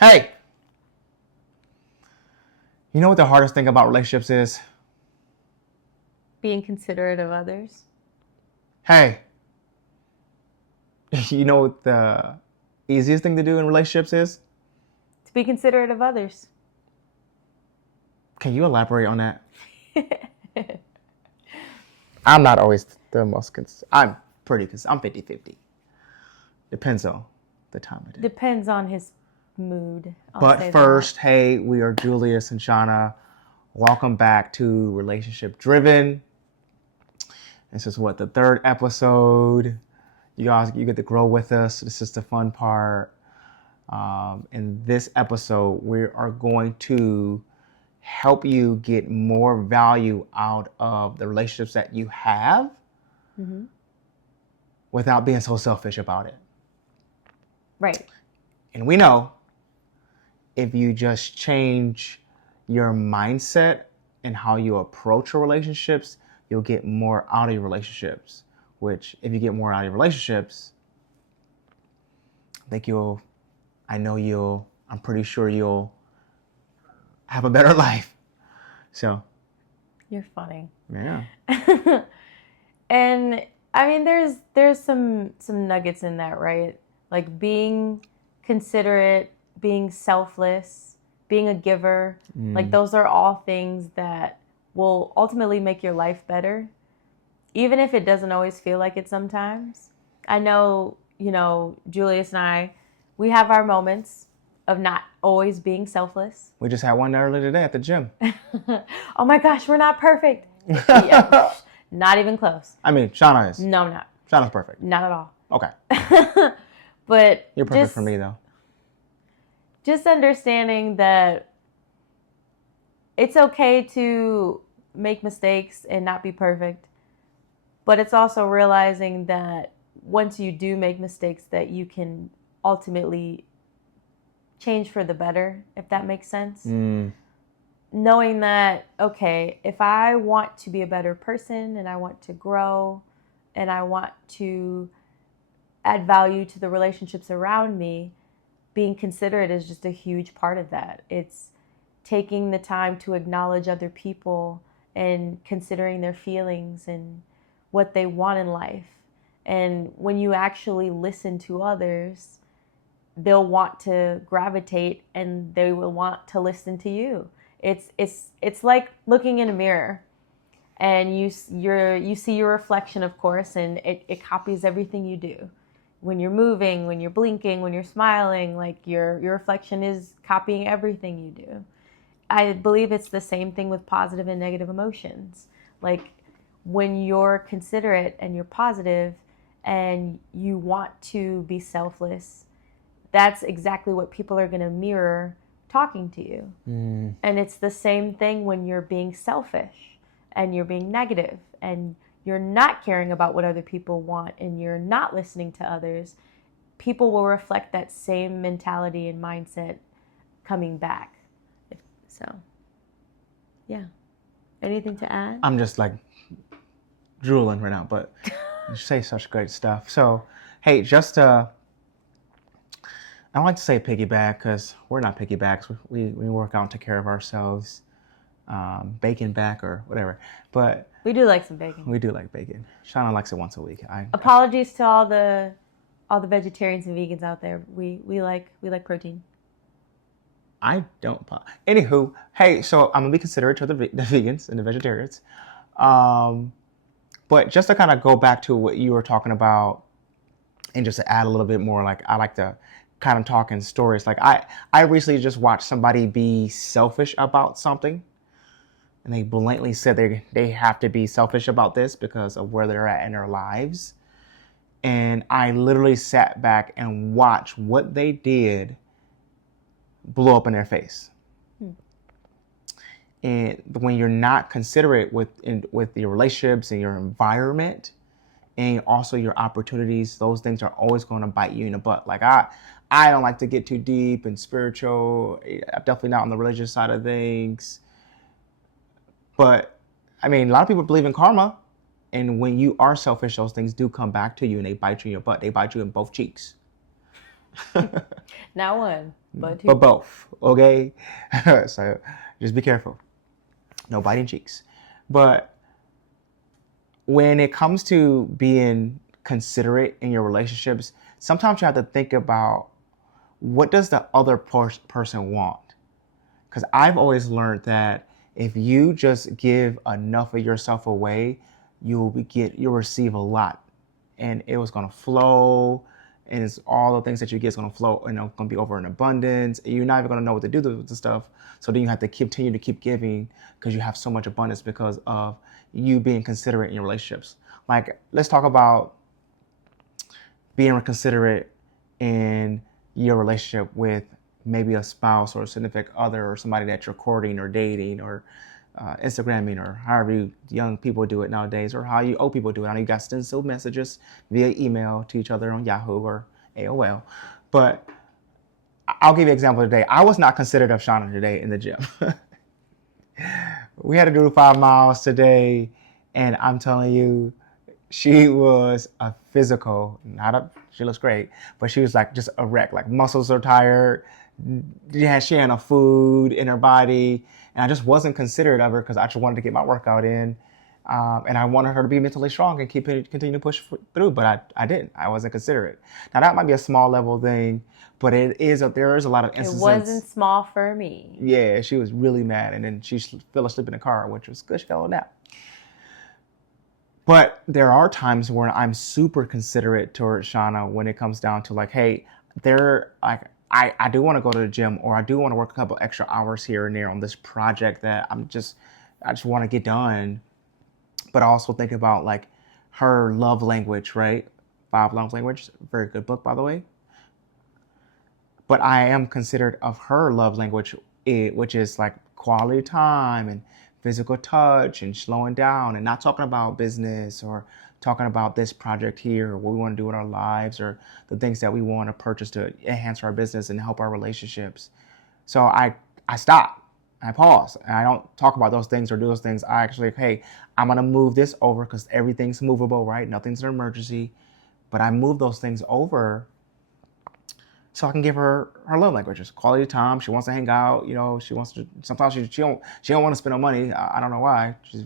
Hey, you know what the hardest thing about relationships is? Being considerate of others. Hey, you know what the easiest thing to do in relationships is? To be considerate of others. Can you elaborate on that? I'm not always the most I'm pretty I'm 50-50. Depends on the time of day. Depends on his mood. I'll But say first, that. hey, we are Julius and Shauna. Welcome back to Relationship Driven. This is the third episode. You guys, you get to grow with us. This is the fun part. In this episode, we are going to help you get more value out of the relationships that you have without being so selfish about it. Right. And we know if you just change your mindset and how you approach your relationships, you'll get more out of your relationships. Which, if you get more out of your relationships, I'm pretty sure you'll have a better life. So. You're funny. Yeah. And I mean, there's some nuggets in that, right? Like being considerate, being selfless, being a giver. Like those are all things that will ultimately make your life better, even if it doesn't always feel like it sometimes. I know, Julius and I, we have our moments of not always being selfless. We just had one earlier today at the gym. Oh my gosh, we're not perfect. Yeah, not even close. I mean, Shauna is. No, I'm not. Shauna's perfect. Not at all. Okay. But you're perfect for me, though. Just understanding that it's okay to make mistakes and not be perfect. But it's also realizing that once you do make mistakes, that you can ultimately change for the better, if that makes sense. Knowing that, okay, if I want to be a better person and I want to grow and I want to add value to the relationships around me, being considerate is just a huge part of that. It's taking the time to acknowledge other people and considering their feelings and what they want in life. And when you actually listen to others, they'll want to gravitate and they will want to listen to you. It's like looking in a mirror and you see your reflection, of course, and it copies everything you do. When you're moving, when you're blinking, when you're smiling, like your reflection is copying everything you do. I believe it's the same thing with positive and negative emotions. Like when you're considerate and you're positive and you want to be selfless, that's exactly what people are going to mirror talking to you. And it's the same thing when you're being selfish and you're being negative and you're not caring about what other people want and you're not listening to others. People will reflect that same mentality and mindset coming back. So, yeah. Anything to add? I'm just like drooling right now, but you say such great stuff. So, hey, just I don't like to say piggyback because we're not piggybacks. We work out and take care of ourselves. Bacon back or whatever. But we do like some bacon. We do like bacon. Shauna likes it once a week. Apologies to all the vegetarians and vegans out there. We like protein. I don't. Anywho, hey, so I'm gonna be considerate to the vegans and the vegetarians. But just to kind of go back to what you were talking about, and just to add a little bit more, like I like to kind of talk in stories. Like I recently just watched somebody be selfish about something, and they blatantly said they have to be selfish about this because of where they're at in their lives. And I literally sat back and watched what they did blow up in their face. And when you're not considerate with your relationships and your environment and also your opportunities, those things are always going to bite you in the butt. Like I don't like to get too deep and spiritual. I'm definitely not on the religious side of things. But I mean, a lot of people believe in karma. And when you are selfish, those things do come back to you and they bite you in your butt. They bite you in both cheeks. Not one, but but two. both. Okay, so just be careful. No biting cheeks. But when it comes to being considerate in your relationships, sometimes you have to think about what does the other person want. Because I've always learned that if you just give enough of yourself away, you'll receive a lot, and it was gonna flow, and it's all the things that you get is gonna flow, and it's gonna be over in abundance. And you're not even gonna know what to do with the stuff. So then you have to continue to keep giving because you have so much abundance because of you being considerate in your relationships. Like, let's talk about being considerate in your relationship with maybe a spouse or a significant other or somebody that you're courting or dating or Instagramming or however you young people do it nowadays, or how you old people do it. I know you got stencil messages via email to each other on Yahoo or AOL. But I'll give you an example today. I was not considerate of Shauna today in the gym. We had to do 5 miles today, and I'm telling you, she was a physical, not a, she looks great, but she was like just a wreck. Like muscles are tired. Yeah, she had enough food in her body, and I just wasn't considerate of her because I just wanted to get my workout in, and I wanted her to be mentally strong and continue to push through. But I didn't. I wasn't considerate. Now that might be a small level thing, but there is a lot of It instances. wasn't small for me. Yeah, she was really mad, and then she fell asleep in the car, which was good. She got a little nap. But there are times where I'm super considerate towards Shauna when it comes down to like, hey, there like I do want to go to the gym, or I do want to work a couple extra hours here and there on this project that I just want to get done. But I also think about like her love language, right? Five Love Language, very good book, by the way. But I am considered of her love language, which is like quality time and physical touch and slowing down and not talking about business or talking about this project here or what we want to do with our lives or the things that we want to purchase to enhance our business and help our relationships. So I stop, I pause, and I don't talk about those things or do those things. I actually, hey, I'm gonna move this over because everything's movable, right? Nothing's an emergency, but I move those things over so I can give her her love languages, quality time. She wants to hang out. You know, she wants to. Sometimes she don't want to spend no money. I don't know why. She's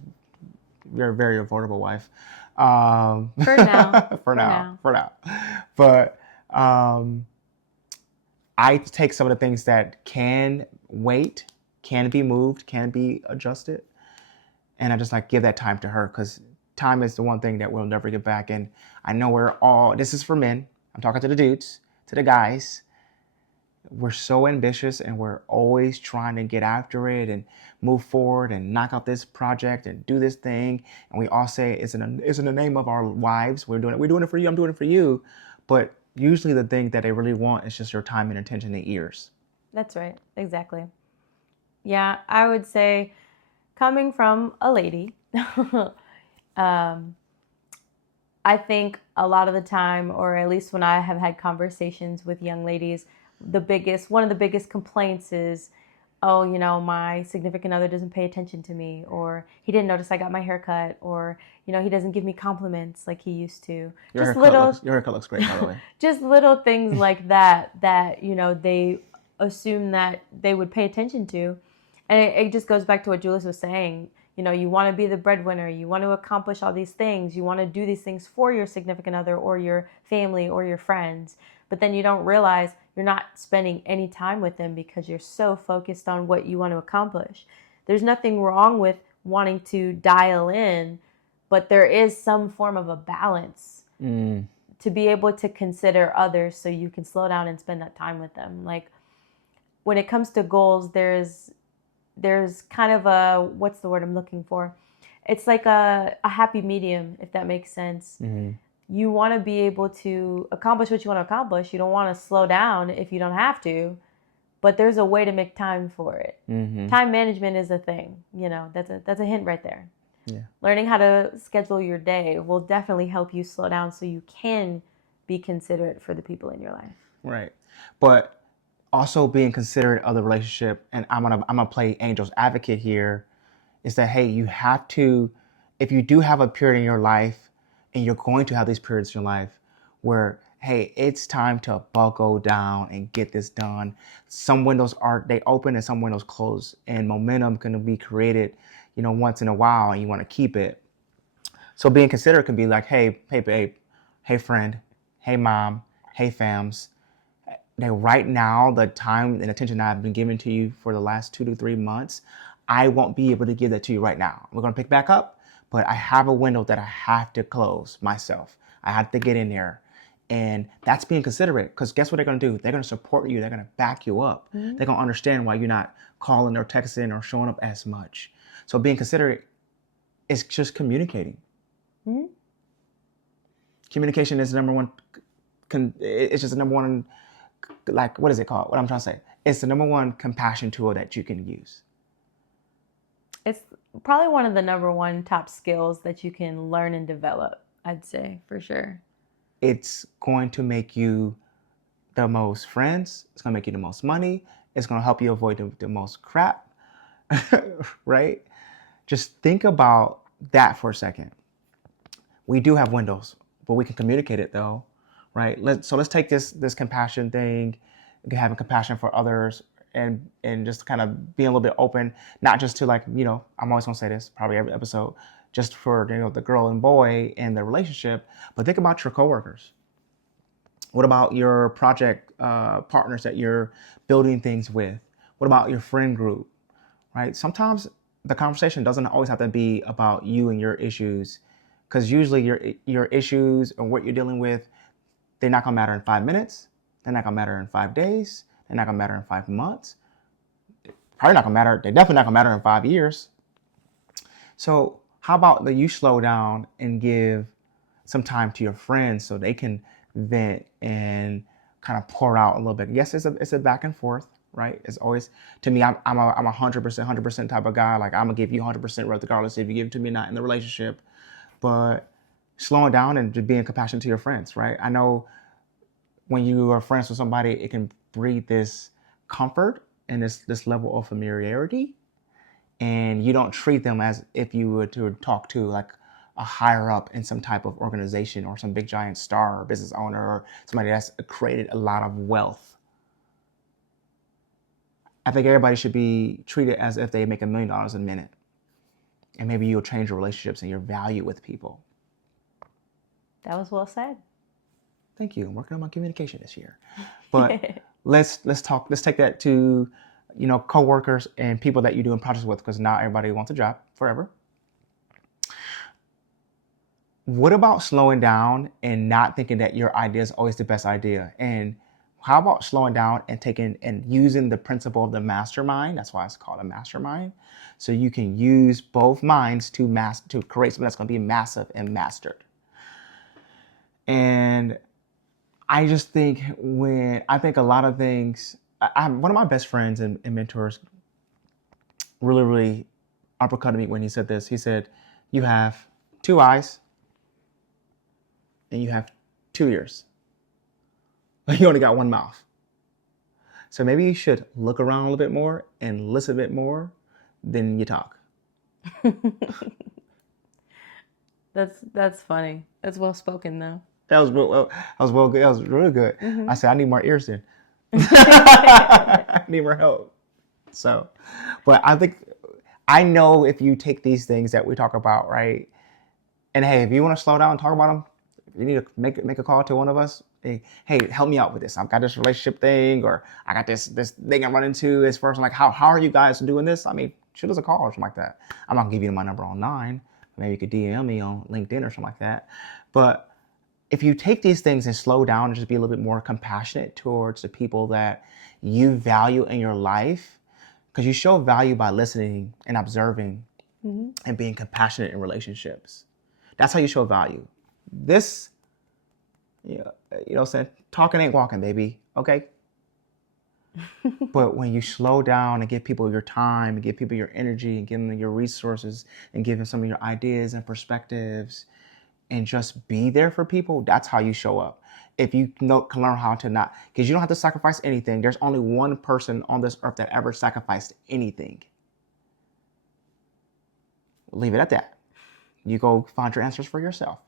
very affordable wife. For now. For now. But I take some of the things that can wait, can be moved, can be adjusted, and I just like give that time to her because time is the one thing that we'll never get back. And I know we're all. This is for men. I'm talking to the dudes, to the guys. We're so ambitious and we're always trying to get after it and move forward and knock out this project and do this thing. And we all say it's in the name of our wives. We're doing it for you. I'm doing it for you. But usually the thing that they really want is just your time and attention and ears. That's right. Exactly. Yeah, I would say coming from a lady, um, I think a lot of the time, or at least when I have had conversations with young ladies, one of the biggest complaints is, oh, my significant other doesn't pay attention to me, or he didn't notice I got my hair cut, or, he doesn't give me compliments like he used to. Your haircut looks great, by the way. Just little things like that, they assume that they would pay attention to. And it just goes back to what Julius was saying. You want to be the breadwinner. You want to accomplish all these things. You want to do these things for your significant other or your family or your friends. But then you don't realize you're not spending any time with them because you're so focused on what you want to accomplish. There's nothing wrong with wanting to dial in, but there is some form of a balance to be able to consider others so you can slow down and spend that time with them. Like when it comes to goals, there's kind of what's the word I'm looking for? It's like a happy medium, if that makes sense. Mm-hmm. You want to be able to accomplish what you want to accomplish. You don't want to slow down if you don't have to, but there's a way to make time for it. Mm-hmm. Time management is a thing. That's a hint right there. Yeah. Learning how to schedule your day will definitely help you slow down so you can be considerate for the people in your life. Right. But also being considerate of the relationship, and I'm gonna play angel's advocate here, is that hey, you have to, if you do have a period in your life, and you're going to have these periods in your life where hey, it's time to buckle down and get this done. Some windows they open and some windows close, and momentum can be created, once in a while, and you want to keep it. So being considerate can be like, hey babe, hey friend, hey mom, hey fams. Right now, the time and attention that I've been giving to you for the last 2 to 3 months, I won't be able to give that to you right now. We're gonna pick back up, but I have a window that I have to close myself. I have to get in there. And that's being considerate, because guess what they're gonna do? They're gonna support you, they're gonna back you up. Mhm. They're gonna understand why you're not calling or texting or showing up as much. So being considerate is just communicating. Mhm. Communication is the number one. It's just the number one. Like, what is it called? What I'm trying to say. It's the number one compassion tool that you can use. It's probably one of the number one top skills that you can learn and develop, I'd say, for sure. It's going to make you the most friends. It's going to make you the most money. It's going to help you avoid the most crap, right? Just think about that for a second. We do have windows, but we can communicate it though, right? Let's take this compassion thing, having compassion for others, and just kind of being a little bit open, not just to, like, I'm always gonna say this probably every episode, just for the girl and boy and the relationship, but think about your coworkers. What about your project partners that you're building things with? What about your friend group, right? Sometimes the conversation doesn't always have to be about you and your issues, because usually your issues and what you're dealing with, they're not gonna matter in 5 minutes. They're not gonna matter in 5 days. They're not gonna matter in 5 months. Probably not gonna matter. They're definitely not gonna matter in 5 years. So how about that you slow down and give some time to your friends so they can vent and kind of pour out a little bit. Yes, it's a back and forth, right? It's always, to me, I'm a 100% type of guy. Like, I'm gonna give you 100% regardless if you give it to me or not in the relationship. But slowing down and just being compassionate to your friends, right? I know when you are friends with somebody, it can breed this comfort and this level of familiarity, and you don't treat them as if you were to talk to, like, a higher up in some type of organization or some big giant star or business owner or somebody that's created a lot of wealth. I think everybody should be treated as if they make $1 million a minute, and maybe you'll change your relationships and your value with people. That was well said. Thank you. I'm working on my communication this year. But let's take that to, coworkers and people that you're doing projects with, because not everybody wants a job forever. What about slowing down and not thinking that your idea is always the best idea? And how about slowing down and taking and using the principle of the mastermind? That's why it's called a mastermind. So you can use both minds to create something that's going to be massive and mastered. And I just think a lot of things, one of my best friends and mentors really, really uppercutted me when he said this. He said, you have 2 eyes and you have 2 ears. You only got 1 mouth. So maybe you should look around a little bit more and listen a bit more than you talk. That's funny. That's well spoken though. That was well good. That was really good. Mm-hmm. I said, I need more ears then. I need more help. So, but I know if you take these things that we talk about, right? And hey, if you want to slow down and talk about them, you need to make a call to one of us. Hey, help me out with this. I've got this relationship thing, or I got this thing I run into this person. Like, how are you guys doing this? I mean, shoot us a call or something like that. I'm not gonna give you my number online. Maybe you could DM me on LinkedIn or something like that. But if you take these things and slow down and just be a little bit more compassionate towards the people that you value in your life, because you show value by listening and observing, mm-hmm. and being compassionate in relationships. That's how you show value. This, saying, talking ain't walking, baby. Okay. But when you slow down and give people your time and give people your energy and give them your resources and give them some of your ideas and perspectives and just be there for people, that's how you show up. If you can learn how to not, because you don't have to sacrifice anything. There's only one person on this earth that ever sacrificed anything. Leave it at that. You go find your answers for yourself.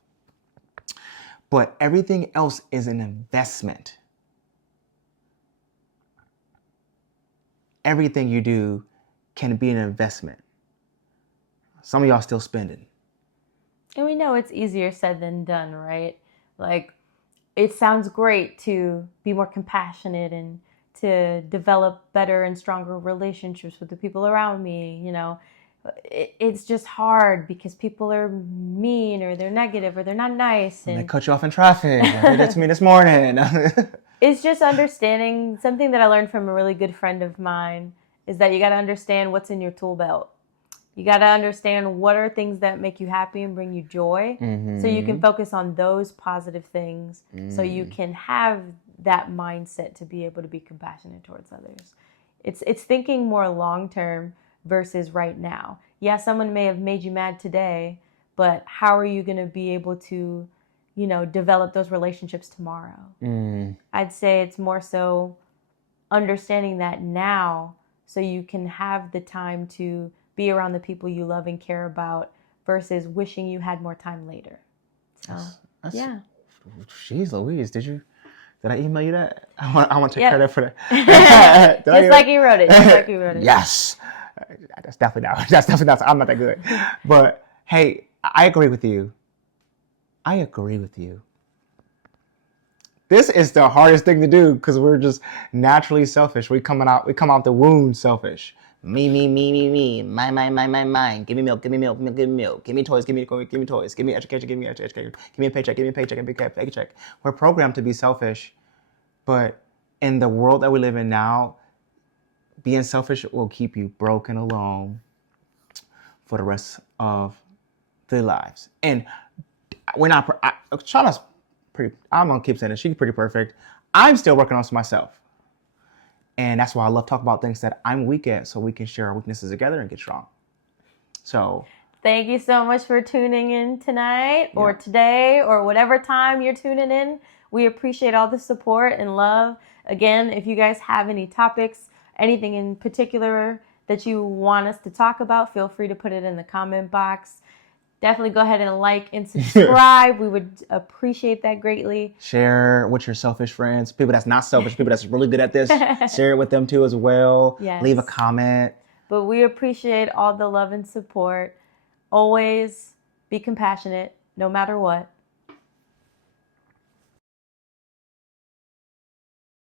But everything else is an investment. Everything you do can be an investment. Some of y'all still spending. And we know it's easier said than done, right? Like, it sounds great to be more compassionate and to develop better and stronger relationships with the people around me. You know, it's just hard because people are mean or they're negative or they're not nice. And they And cut you off in traffic. They did to me this morning. it's just understanding something that I learned from a really good friend of mine is that you got to understand what's in your tool belt. You got to understand what are things that make you happy and bring you joy so you can focus on those positive things so you can have that mindset to be able to be compassionate towards others. It's thinking more long term versus right now. Yeah, someone may have made you mad today, but how are you going to be able to, you know, develop those relationships tomorrow? I'd say it's more so understanding that now so you can have the time to be around the people you love and care about versus wishing you had more time later. So, yeah. Jeez Louise, did I email you that? I want to take credit for that. Just like you wrote it. Just like you wrote it. Yes. That's definitely not. I'm not that good. But hey, I agree with you. This is the hardest thing to do because we're just naturally selfish. We come out the womb selfish. Me, mine. Give me milk. Give me toys. Give me toys. Give me education. Give me a paycheck. We're programmed to be selfish, but in the world that we live in now, being selfish will keep you broke and alone for the rest of their lives. And we're not. Shauna's pretty. I'm gonna keep saying it. She's pretty perfect. I'm still working on myself. And that's why I love talking about things that I'm weak at so we can share our weaknesses together and get strong. So thank you so much for tuning in tonight or today or whatever time you're tuning in. We appreciate all the support and love. Again, if you guys have any topics, anything in particular that you want us to talk about, feel free to put it in the comment box. Definitely go ahead and like and subscribe. We would appreciate that greatly. Share with your selfish friends, people that's not selfish, people that's really good at this. Share it with them too as well. Yes. Leave a comment. But we appreciate all the love and support. Always be compassionate, no matter what.